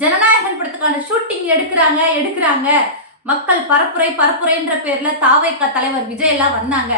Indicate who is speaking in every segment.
Speaker 1: ஜனநாயகன் படத்துக்கான ஷூட்டிங் எடுக்கிறாங்க எடுக்கிறாங்க. மக்கள் பரப்புரை பரப்புரைன்ற பேர்ல தாவைக்கா தலைவர் விஜய் எல்லாம் வந்தாங்க.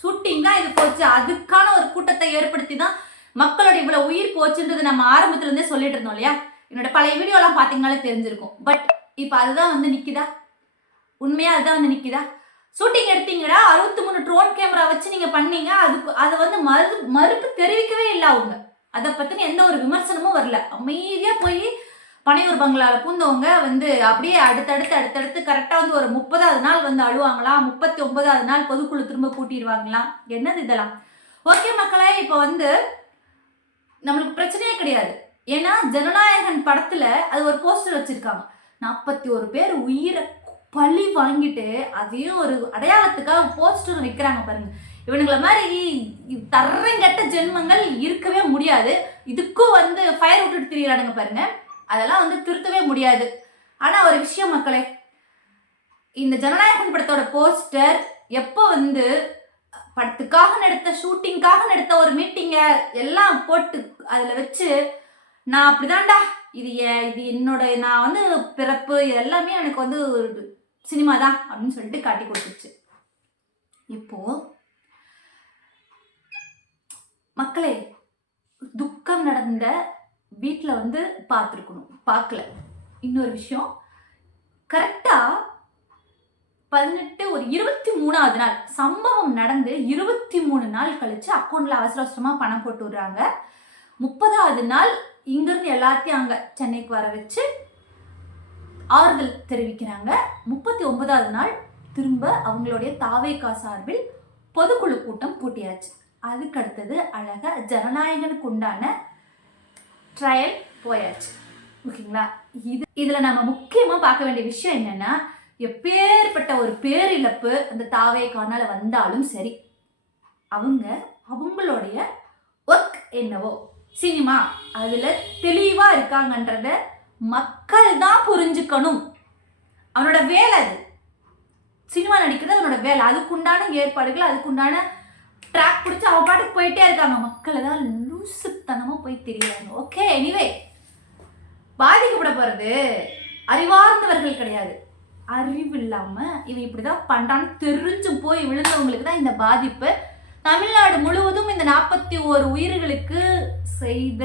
Speaker 1: ஷூட்டிங் தான் இது போச்சு. அதுக்கான ஒரு கூட்டத்தை ஏற்படுத்தி தான் மக்களோட இவ்வளவு உயிர் போச்சுன்றது நம்ம ஆரம்பத்துல இருந்தே சொல்லிட்டு இருந்தோம் இல்லையா? என்னோட பழைய வீடியோலாம் பாத்தீங்கனாலே தெரிஞ்சிருக்கும். பட் இப்போ அதுதான் வந்து நிக்குதா? உண்மையா அதுதான் வந்து நிக்குதா? ஷூட்டிங் எடுத்தீங்கடா அறுபத்தி மூணு ட்ரோன் கேமரா வச்சு நீங்க பண்ணீங்க. அதுக்கு அதை வந்து மறு மறுப்பு தெரிவிக்கவே இல்லை அவங்க. அதை பத்தின எந்த ஒரு விமர்சனமும் வரல. அமைதியா போய் பனையூர் பங்களால பூந்தவங்க வந்து அப்படியே அடுத்தடுத்து அடுத்தடுத்து கரெக்டாக வந்து ஒரு முப்பதாவது நாள் வந்து அழுவாங்களாம். முப்பத்தி ஒன்பதாவது நாள் பொதுக்குழு திரும்ப கூட்டிடுவாங்களாம். என்னது இதெல்லாம்? ஓகே மக்களே இப்போ வந்து நம்மளுக்கு பிரச்சனையே கிடையாது. ஏன்னா ஜனநாயகன் படத்தில் அது ஒரு போஸ்டர் வச்சுருக்காங்க. நாற்பத்தி ஒரு பேர் உயிரை பழி வாங்கிட்டு அதையும் ஒரு அடையாளத்துக்காக போஸ்டர் வைக்கிறாங்க பாருங்க. இவனுங்களை மாதிரி தரங்கட்ட ஜென்மங்கள் இருக்கவே முடியாது. இதுக்கும் வந்து ஃபயர் விட்டுட்டு திரியிறானுங்க பாருங்க. அதெல்லாம் வந்து திருத்தவே முடியாது. ஆனால் ஒரு விஷயம் மக்களே இந்த ஜனநாயகன் படத்தோட போஸ்டர் எப்போ வந்து படத்துக்காக நடத்த ஷூட்டிங்காக நடத்த ஒரு மீட்டிங்கை எல்லாம் போட்டு அதில் வச்சு நான் அப்படிதான்டா இது இது என்னோட நான் வந்து பிறப்பு இது எல்லாமே எனக்கு வந்து ஒரு சினிமா தான் அப்படின்னு சொல்லிட்டு காட்டி கொடுத்துருச்சு. இப்போ மக்களே துக்கம் நடந்த வீட்டில் வந்து பார்த்துருக்கணும் பார்க்கல இன்னொரு விஷயம். கரெக்டாக பதினெட்டு ஒரு இருபத்தி மூணாவது நாள் சம்பவம் நடந்து இருபத்தி மூணு நாள் கழித்து அக்கௌண்ட்டில் அவசர அவசரமாக பணம் போட்டு விடுறாங்க. முப்பதாவது நாள் இங்கிருந்து எல்லாத்தையும் அங்கே சென்னைக்கு வர வச்சு ஆறுதல் தெரிவிக்கிறாங்க. முப்பத்தி ஒன்பதாவது நாள் திரும்ப அவங்களுடைய தாவேகா சார்பில் பொதுக்குழு கூட்டம் கூட்டியாச்சு அதுக்கு அடுத்தது அழகாக ஜனநாயகனுக்கு உண்டான ட்ரையல் போயாச்சு. ஓகேங்களா? இது இதில் நம்ம முக்கியமாக பார்க்க வேண்டிய விஷயம் என்னன்னா எப்பேற்பட்ட ஒரு பேரிழப்பு அந்த தாவேக்கானால வந்தாலும் சரி அவங்க அவங்களுடைய ஒர்க் என்னவோ சினிமா அதில் தெளிவாக இருக்காங்கன்றத மக்கள் தான் புரிஞ்சுக்கணும். அவனோட வேலை அது. சினிமா நடிக்கிறது அவனோட வேலை. அதுக்குண்டான ஏற்பாடுகள் அதுக்குண்டான ட்ராக் பிடிச்சி அவன் பாட்டுக்கு போயிட்டே இருக்காங்க. மக்களை தான் லூசுத்தனமாக போய் தெரியுறாங்க ஓகே எனிவே பாதிக்கப்பட போகிறது அறிவார்ந்தவர்கள் கிடையாது. அறிவு இல்லாமல் இவன் இப்படி தான் பண்ணுறான்னு தெரிஞ்சு போய் விழுந்தவங்களுக்கு தான் இந்த பாதிப்பு. தமிழ்நாடு முழுவதும் இந்த நாற்பத்தி ஓரு உயிர்களுக்கு செய்த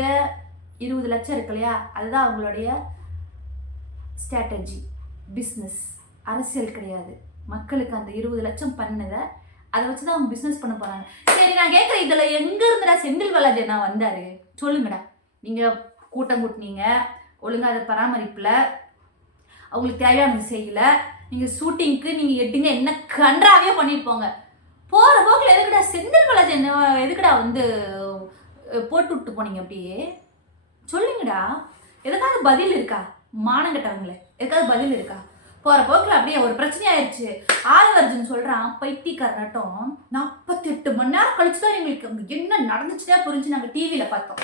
Speaker 1: இருபது லட்சம் இருக்கு இல்லையா? அதுதான் அவங்களுடைய ஸ்ட்ராட்டஜி பிஸ்னஸ் அரசியல் கிடையாது. மக்களுக்கு அந்த இருபது லட்சம் பண்ணதை அதை வச்சு தான் அவங்க பிஸ்னஸ் பண்ண போகிறாங்க சரி நான் கேட்குறேன் இதில் எங்கே இருந்துடா செந்தில் பாலாஜி அண்ணா வந்தார்? சொல்லுங்கடா. நீங்கள் கூட்டம் கூட்டினீங்க. ஒழுங்காக அதை பராமரிப்பில். அவங்களுக்கு தேவையானது செய்யலை. நீங்கள் ஷூட்டிங்க்கு நீங்கள் எட்டுங்க என்ன கன்றாவே பண்ணியிருப்போங்க போங்க போகிற போக்கில் எதுக்குடா செந்தில் பாலாஜி என்ன எதுக்குடா வந்து போட்டு விட்டு போனீங்க அப்படியே? சொல்லுங்கடா. எதுக்காவது பதில் இருக்கா? மானங்கட்டவங்களே எதுக்காவது பதில் இருக்கா? போகிற போக்கில் அப்படியே ஒரு பிரச்சனையாயிருச்சு. ஆழ்வர்ஜன் சொல்கிறான் பைத்தியக்காரட்டும் நாற்பத்தி எட்டு மணி நேரம் கழிச்சு தான் எங்களுக்கு அங்கே என்ன நடந்துச்சுன்னா புரிஞ்சு நாங்கள் டிவியில் பார்த்தோம்.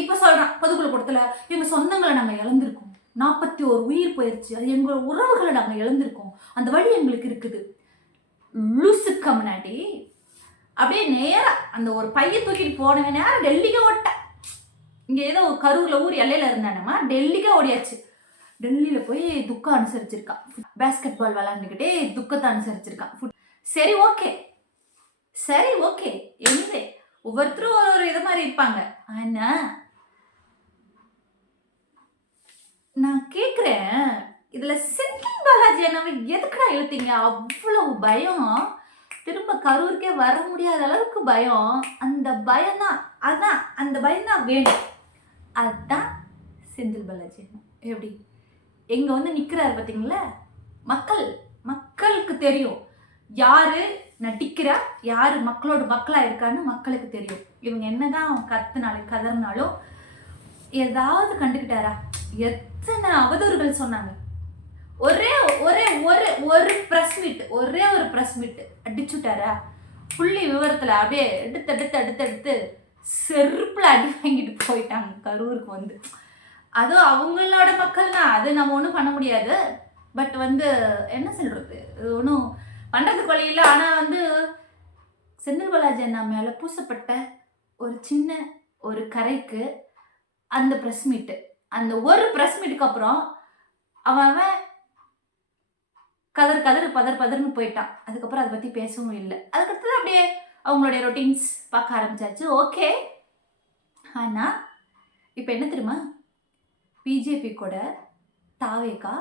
Speaker 1: இப்போ சொல்கிறான் பொதுக்குழு கூடத்தில் எங்கள் சொந்தங்களை நாங்கள் இழந்திருக்கோம். நாற்பத்தி ஒரு உயிர் போயிடுச்சு அது எங்கள் உறவுகளை நாங்கள் இழந்திருக்கோம். அந்த வழி எங்களுக்கு இருக்குது. லூசு முன்னாடி அப்படியே நேராக அந்த ஒரு பையன் தூக்கிட்டு போனவன் நேரம் டெல்லிக்கு ஓட்டேன். இங்கே ஏதோ கரூரில் ஊர் எல்லையில் இருந்தானம்மா டெல்லிக்கே ஓடியாச்சு. டெல்லியில் போய் துக்கம் அனுசரிச்சிருக்கான். பேஸ்கெட் பால் விளாண்டுக்கிட்டே துக்கத்தை அனுசரிச்சிருக்கான். சரி ஓகே சரி ஓகே எனிவே ஒவ்வொருத்தரும் ஒரு ஒரு இது மாதிரி இருப்பாங்க. ஆனா நான் கேட்குறேன் இதில் செந்தில் பாலாஜி அண்ணாவை எதுக்குடா இழுத்தீங்க? அவ்வளவு பயம். திரும்ப கரூருக்கே வர முடியாத அளவுக்கு பயம். அந்த பயம்தான் அதான் அந்த பயம்தான் வேணும். அதுதான் செந்தில் பாலாஜி அண்ணா எப்படி? எங்க வந்து நிக்கிறாரு பார்த்தீங்களா மக்கள் மக்களுக்கு தெரியும். யாரு நடிக்கிறா யாரு மக்களோட மக்களா இருக்கான்னு மக்களுக்கு தெரியும். இவங்க என்னதான் கத்துனாலும் கதறினாலும் ஏதாவது கண்டுக்கிட்டாரா? எத்தனை அவதூறுகள் சொன்னாங்க. ஒரே ஒரே ஒரு ஒரு ப்ரெஸ் மீட் ஒரே ஒரு ப்ரெஸ் மீட் அடிச்சுட்டாரா? புள்ளி விவரத்துல அப்படியே எடுத்து எடுத்து எடுத்து எடுத்து செருப்புல அடி வாங்கிட்டு போயிட்டாங்க கரூருக்கு வந்து. அதுவும் அவங்களோட மக்கள் தான் அது நம்ம ஒன்றும் பண்ண முடியாது. பட் வந்து என்ன சொல்கிறது இது ஒன்றும் பண்ணுறதுக்கு வழி இல்லை. ஆனால் வந்து செந்தில் பாலாஜி அண்ணா மேலே பூசப்பட்ட ஒரு சின்ன ஒரு கரைக்கு அந்த ப்ரெஸ் மீட்டு அந்த ஒரு ப்ரெஸ் மீட்டுக்கு அப்புறம் அவன் அவன் கதறு கதறு பதர் பதர்னு போயிட்டான். அதுக்கப்புறம் அதை பற்றி பேசவும் இல்லை. அதுக்கடுத்து அப்படியே அவங்களுடைய ரொட்டீன்ஸ் பார்க்க ஆரம்பிச்சாச்சு. ஓகே ஆனால் இப்போ என்ன தெரியுமா? பிஜேபி கூட தாவேக்கா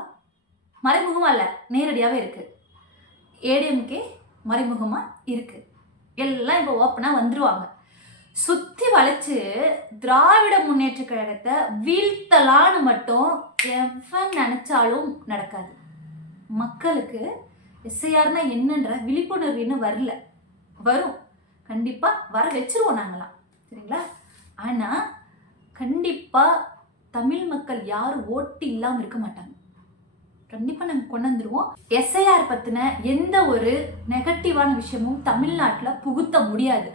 Speaker 1: மறைமுகமாக இல்லை நேரடியாகவே இருக்குது ஏடிஎம்கே மறைமுகமாக இருக்குது எல்லாம் இப்போ ஓப்பனாக வந்துடுவாங்க சுற்றி வளைச்சு திராவிட முன்னேற்ற கழகத்தை வீழ்த்தலான்னு மட்டும் எவன் நினச்சாலும் நடக்காது. மக்களுக்கு எஸ்ஐஆர்னா என்னன்ற விழிப்புணர்வு இன்னும் வரல. வரும். கண்டிப்பாக வர வச்சிருவோம் நாங்களாம். சரிங்களா? ஆனால் கண்டிப்பாக தமிழ் மக்கள் யாரும் ஓட்டு இல்லாமல் இருக்க மாட்டாங்க. கண்டிப்பாக நாங்கள் கொண்டு வந்துடுவோம் எஸ்ஐஆர் பற்றின எந்த ஒரு நெகட்டிவான விஷயமும் தமிழ்நாட்டில் புகுத்த முடியாது.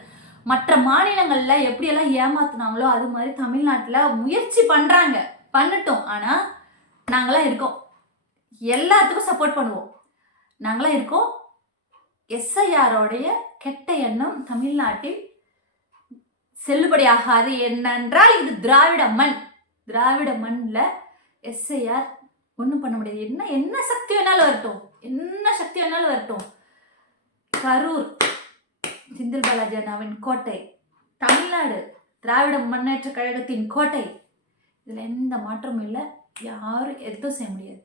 Speaker 1: மற்ற மாநிலங்களில் எப்படியெல்லாம் ஏமாத்துனாங்களோ அது மாதிரி தமிழ்நாட்டில் முயற்சி பண்ணுறாங்க பண்ணட்டும். ஆனால் நாங்களாம் இருக்கோம். எல்லாத்துக்கும் சப்போர்ட் பண்ணுவோம். நாங்களாம் இருக்கோம். எஸ்ஐஆரோடைய கெட்ட எண்ணம் தமிழ்நாட்டில் செல்லுபடியாகாது. என்னென்றால் இது திராவிட மண். திராவிட மண்ணில் எஸ்ஐஆர் ஒன்றும் பண்ண முடியாது. என்ன என்ன சக்தி வேணாலும் வரட்டும். என்ன சக்தி வேணாலும் வரட்டும். கரூர் செந்தில் பாலாஜி அண்ணாவின் கோட்டை. தமிழ்நாடு திராவிட முன்னேற்ற கழகத்தின் கோட்டை. இதில் எந்த மாற்றமும் இல்லை. யாரும் எதுவும் செய்ய முடியாது.